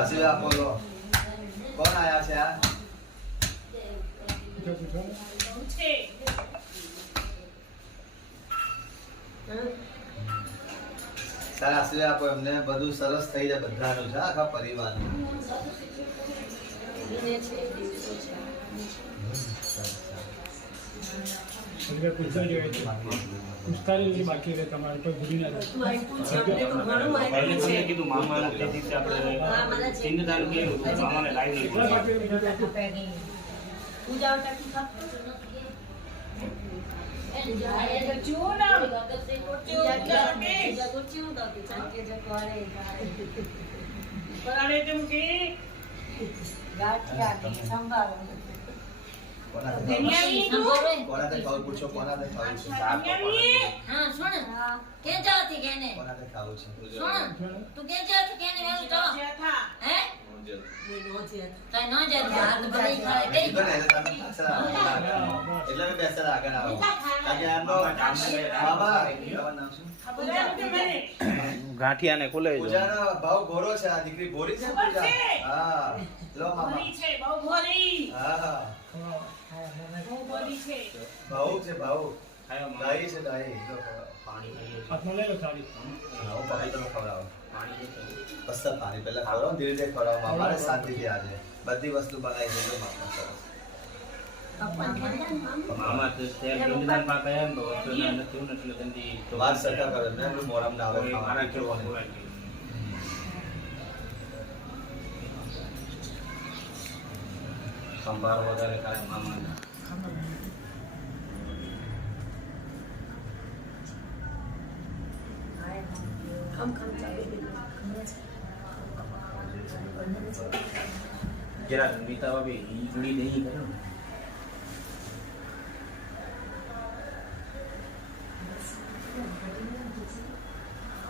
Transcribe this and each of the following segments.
આશીર્વાદ આપો લો. કોણ આયા છે આ? સારા આશીર્વાદ આપો એમને. બધું સરસ થઈ જાય બધાનું છે, આખા પરિવારનું. બાકી રહે તમારે કોઈ ભૂલી ના કીધું મામાના તે દિવસે આપણે ચિંતદાન કર્યું મામાને લાવી પૂજા કોનાથી ખાવું પૂછો, કોનાથી ખાવું છે? હા સુન કે જાતી કેને કોનાથી ખાવું છે? સુન તું કે જાતી કેને મેં તો હે તઈ ન જાતી હાથ બની ખાય કીધું ને એટલે તમે પાછળ આવો. એટલે મેં બેસેલા આગળ આવો. કારણ કે આમનો બાબા તમારું નામ શું? ગાંઠિયાને ખુલે પૂજાનો ભાવ ઘોરો છે. આ દીકરી ભોરી છે પૂજા. હા લો મામા. હા ભાવ છે ભાવ. દાઈ છે દાઈ. લો પાણી હાથમાં લઈ લો થાળી. આવો પાણી તમે ખવડાવો. પાણી મસ્ત પાણી પહેલા ખવડાવો, ધીરે ધીરે ખવડાવો. મામાને શાંતિથી આજે બધી વસ્તુ બનાવી દેજો મામા. સરસ. મામા તો ચિંતદાન માં ગયા ને તો વસ્તુ નથી એટલે જલ્દી તો વાત સરખા કરે ને એટલું મોરમ ના આવે. મારા કેવો સંભાર વધારે ખાય મામા. જરા મીઠા ભાભી ઈડલી દહીં કર્યો ને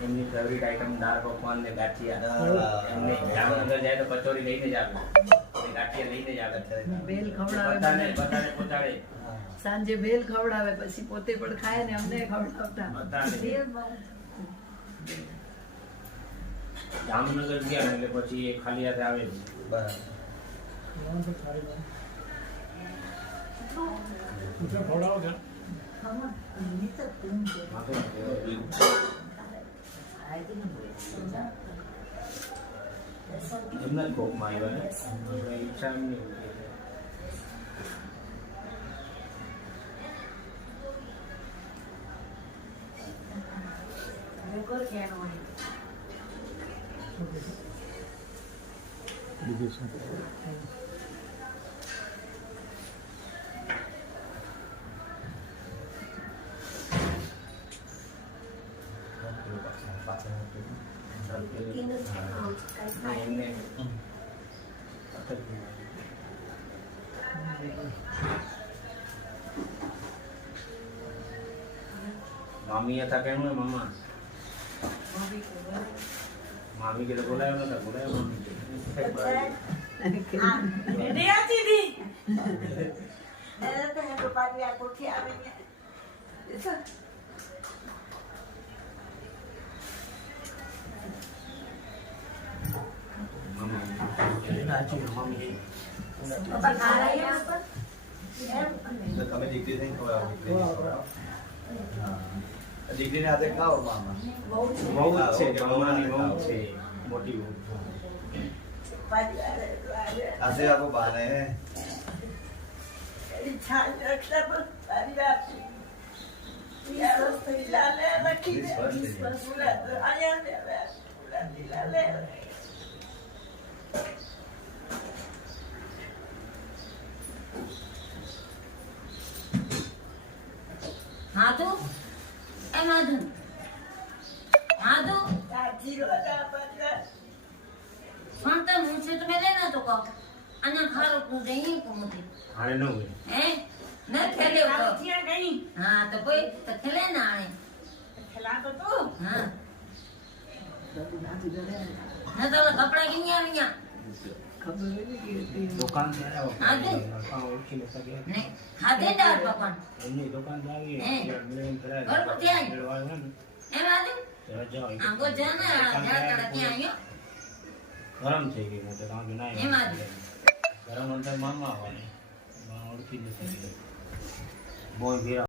એમની ફેવરિટ આઈટમ દાળ પકવાન ને ગાંઠિયા. એમને જામનગર જાય તો કચોરી લઈને જ આવે, ગાંઠિયા લઈને જ આવે. બેલ ખવડાવે, બધાને પહોંચાડે. સાંજે બેલ ખવડાવે, પછી પોતે પણ ખાય ને અમને ખવડાવતા. જામનગર ગયા ને એટલે પછી એ ખાલી હાથે આવે જ. બરાબર. ખવડાવો છે. એમના જ કોકમાં આવ્યા ને ઈચ્છા એમની બીજું શું? એમને મામી હતા કેમ ને મામા મામી કે બોલાયો નતા બોલાયો મામી તમે દીકરી નહીં ખવડાવો. દીકરીને હાથે ખાઓ મામા. બહુ જ છે મામાની બહુ છે મોટી બહુ. આજે આપો બાને. હાથો એ માધુ હાથો ફાંતા મુझे तो मैं लेना तो को अन्ना खारो को नहीं को मुझे હારે ન હોય हैं न खेले को हां तो कोई तो खेले ना आए खिला तो तू हां ना तो कपड़ा किन्या मिया ખબર નથી કે દુકાન થી આવ્યો હાથે ઓળખી લેતા ગયા नहीं हाथे दाल पकवान એમની દુકાન આવી હે. મેળવીને કરાય બરોબર ત્યાં. મેળવાયો ને ए माधु તો જાઓ आगो जाना जरा तड़ा क्या आयो ગરમ થઈ ગઈ હું તો કામ કે ના એમાં જ. ગરમ અંદર મામા હોય ઓળખી નથી બહુ ભીરા